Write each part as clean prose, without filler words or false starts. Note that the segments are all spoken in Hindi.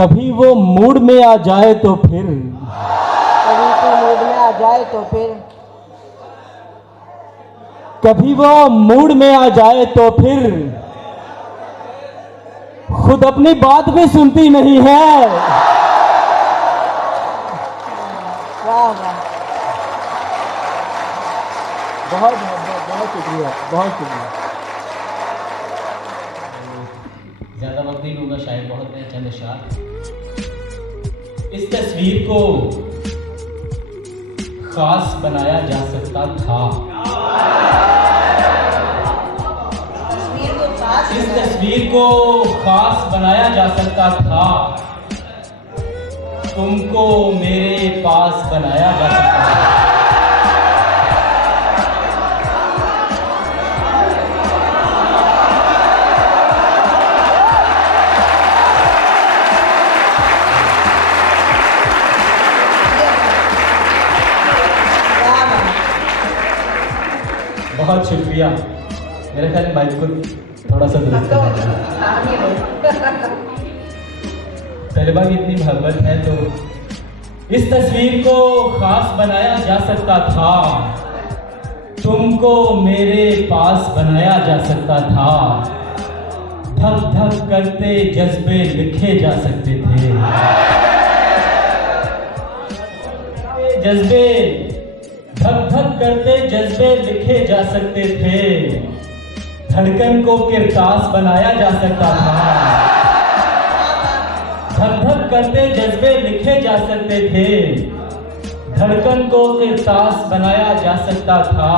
कभी वो मूड में आ जाए तो फिर, कभी तो मूड में आ जाए तो फिर, कभी वो मूड में आ जाए तो फिर खुद अपनी बात भी सुनती नहीं है। वाह वाह, बहुत बहुत बहुत शुक्रिया, बहुत शुक्रिया। ज़्यादा वक्त नहीं लूँगा, शायद बहुत है, चंद अशार। इस तस्वीर को खास बनाया जा सकता था, इस तस्वीर को खास बनाया जा सकता था, तुमको मेरे पास बनाया जा सकता था। बहुत शुक्रिया। मेरे ख्याल में बाइक को थोड़ा सा दुरुस्त करना चाहिए। तलबा की इतनी मोहब्बत है तो इस तस्वीर को खास बनाया जा सकता था, तुमको मेरे पास बनाया जा सकता था, धक धक करते जज्बे लिखे जा सकते थे, जज्बे धक धक करते जज्बे लिखे जा सकते थे, धड़कन को किरतास बनाया जा सकता था, धक धक करते जज्बे लिखे जा सकते थे, धड़कन को किरतास बनाया जा सकता था।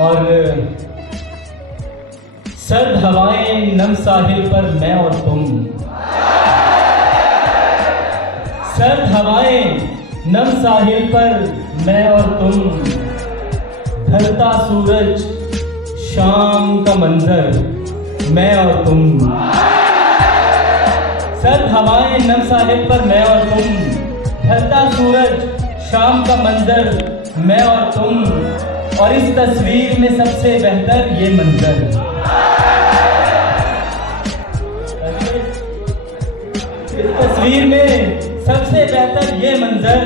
और सर्द हवाएं नम साहिल पर मैं और तुम, सर्द हवाएं नम साहिल पर मैं और तुम, ढलता सूरज शाम का मंजर मैं और तुम, सर्द हवाएं नम साहिल पर मैं और तुम, ढलता सूरज शाम का मंजर मैं और तुम, और इस तस्वीर में सबसे बेहतर ये मंजर, इस तस्वीर में सबसे बेहतर ये मंजर,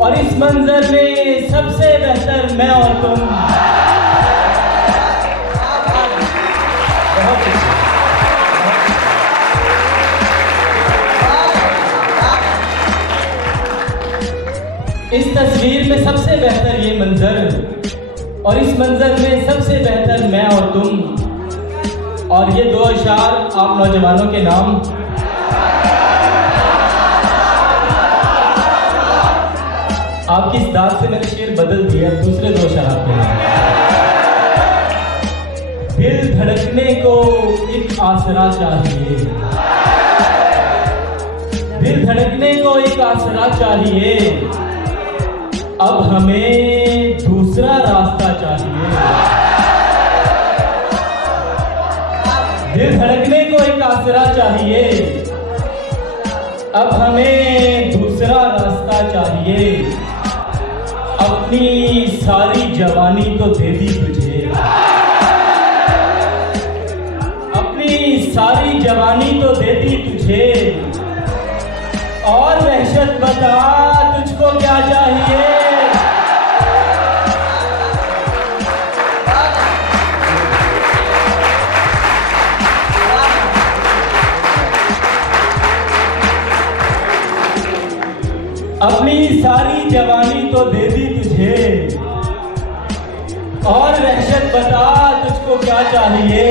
और इस मंजर में सबसे बेहतर मैं और तुम। इस तस्वीर में सबसे बेहतर ये मंजर, और इस मंजर में सबसे बेहतर मैं और तुम। और ये दो अशार आप नौजवानों के नाम। आपकी इस दाद से मैंने शेर बदल दिया, दूसरे दो अशार आपके नाम। दिल धड़कने को एक आसरा चाहिए, दिल धड़कने को एक आसरा चाहिए, अब हमें दूसरा रास्ता चाहिए, दिल धड़कने को एक आसरा चाहिए, अब हमें दूसरा रास्ता चाहिए, अपनी सारी जवानी तो दे दी तुझे, अपनी सारी जवानी तो दे दी तुझे, और वहशत बता तुझको क्या चाहिए। अपनी सारी जवानी तो दे दी तुझे, और वहशत बता तुझको क्या चाहिए।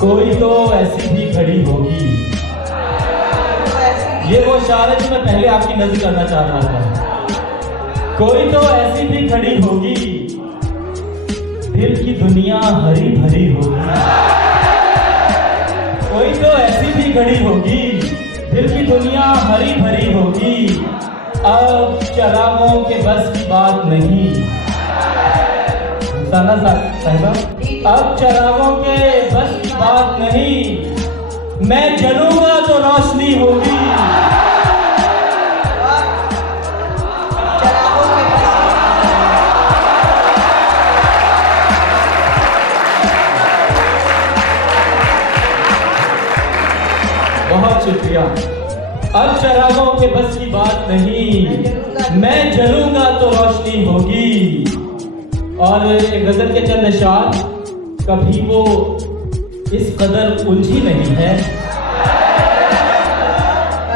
कोई तो ऐसी भी खड़ी होगी, ये वो शायर है जो मैं पहले आपकी नजर करना चाह रहा था। कोई तो ऐसी भी खड़ी होगी, दिल की दुनिया हरी भरी होगी, कोई तो ऐसी भी खड़ी होगी, दिल की दुनिया हरी भरी होगी, अब चरागों के बस की बात नहीं, साहिबा, अब चरागों के बस की बात नहीं, मैं जलूंगा तो रोशनी होगी, बहुत शुक्रिया। अब चरागों के बस की बात नहीं, मैं जलूंगा तो रोशनी होगी। और एक गजल के चंद अशार, कभी वो इस कदर उलझी नहीं है,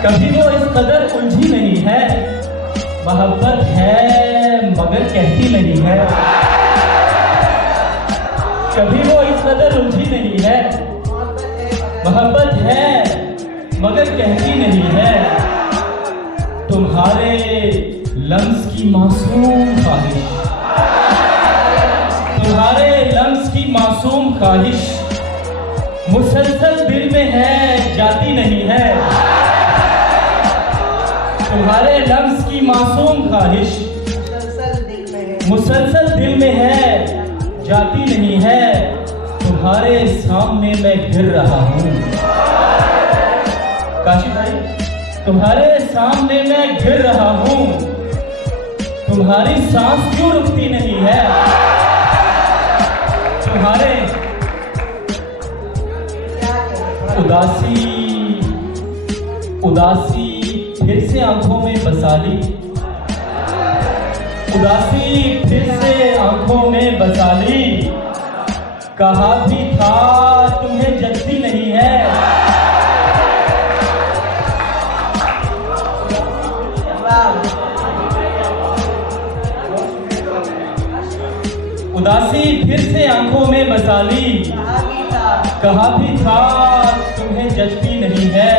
कभी वो इस कदर उलझी नहीं है, मोहब्बत है मगर कहती नहीं है। कभी वो इस कदर उलझी नहीं है, मोहब्बत है मगर कहती नहीं है। तुम्हारे लम्स की मासूम ख्वाहिश, तुम्हारे लम्स की मासूम ख्वाहिश मुसलसल दिल में है, जाती नहीं है। तुम्हारे लम्स की मासूम ख्वाहिश मुसलसल दिल में है, जाती नहीं है। तुम्हारे सामने मैं गिर रहा हूँ काशी भाई, तुम्हारे सामने मैं गिर रहा हूँ। तुम्हारी सांस क्यों रुकती नहीं है? तुम्हारे उदासी फिर से आंखों में बसा ली, उदासी फिर से आंखों में बसा ली। कहा भी था तुम्हें जल्दी नहीं है, उदासी फिर से आंखों में बसा ली। कहा भी था तुम्हें जचती नहीं है।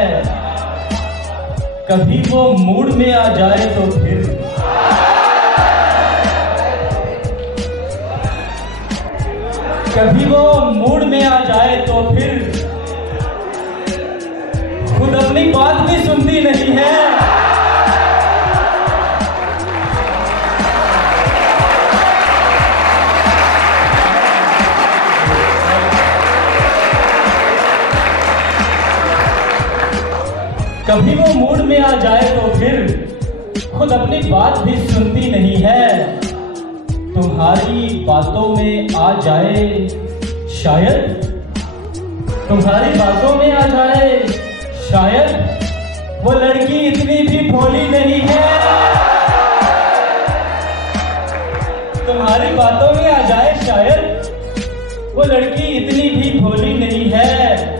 कभी वो मूड में आ जाए तो फिर, कभी वो मूड में आ जाए तो फिर खुद अपनी बात भी सुनती नहीं है। कभी वो मूड में आ जाए तो फिर खुद अपनी बात भी सुनती नहीं है। तुम्हारी बातों में आ जाए शायद, तुम्हारी बातों में आ जाए शायद वो लड़की इतनी भी भोली नहीं है। तुम्हारी बातों में आ जाए शायद वो लड़की इतनी भी भोली नहीं है।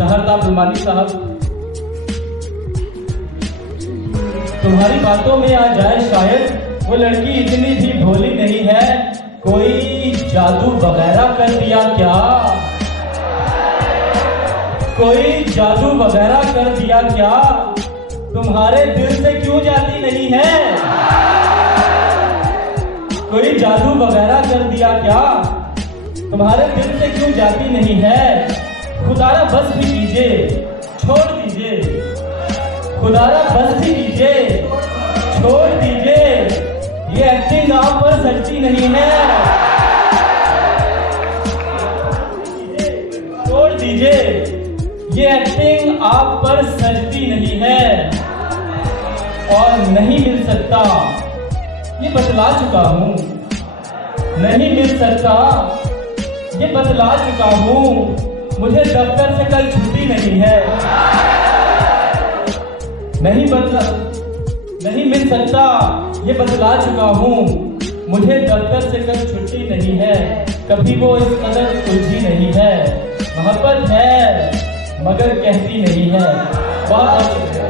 सहरदाब रुमानी साहब, तुम्हारी बातों में आ जाए शायद वो लड़की इतनी भी भोली नहीं है। कोई जादू वगैरह कर दिया क्या? कोई जादू वगैरह कर दिया क्या? तुम्हारे दिल से क्यों जाती नहीं है? कोई जादू वगैरह कर दिया क्या? तुम्हारे दिल से क्यों जाती नहीं है? खुदारा बस भी कीजिए, छोड़ दीजिए। खुदारा बस भी कीजिए, छोड़ दीजिए। ये एक्टिंग आप पर सच्ची नहीं है। छोड़ दीजिए, ये एक्टिंग आप पर सजती नहीं है। और नहीं मिल सकता, ये बतला चुका हूँ। नहीं मिल सकता, ये बतला चुका हूँ। मुझे दफ्तर से कल छुट्टी नहीं है। नहीं मिल सकता, ये बतला चुका हूँ। मुझे दफ्तर से कल छुट्टी नहीं है। कभी वो इस कदर उलझी नहीं है। मोहब्बत है मगर कहती नहीं है। बहुत शुक्रिया।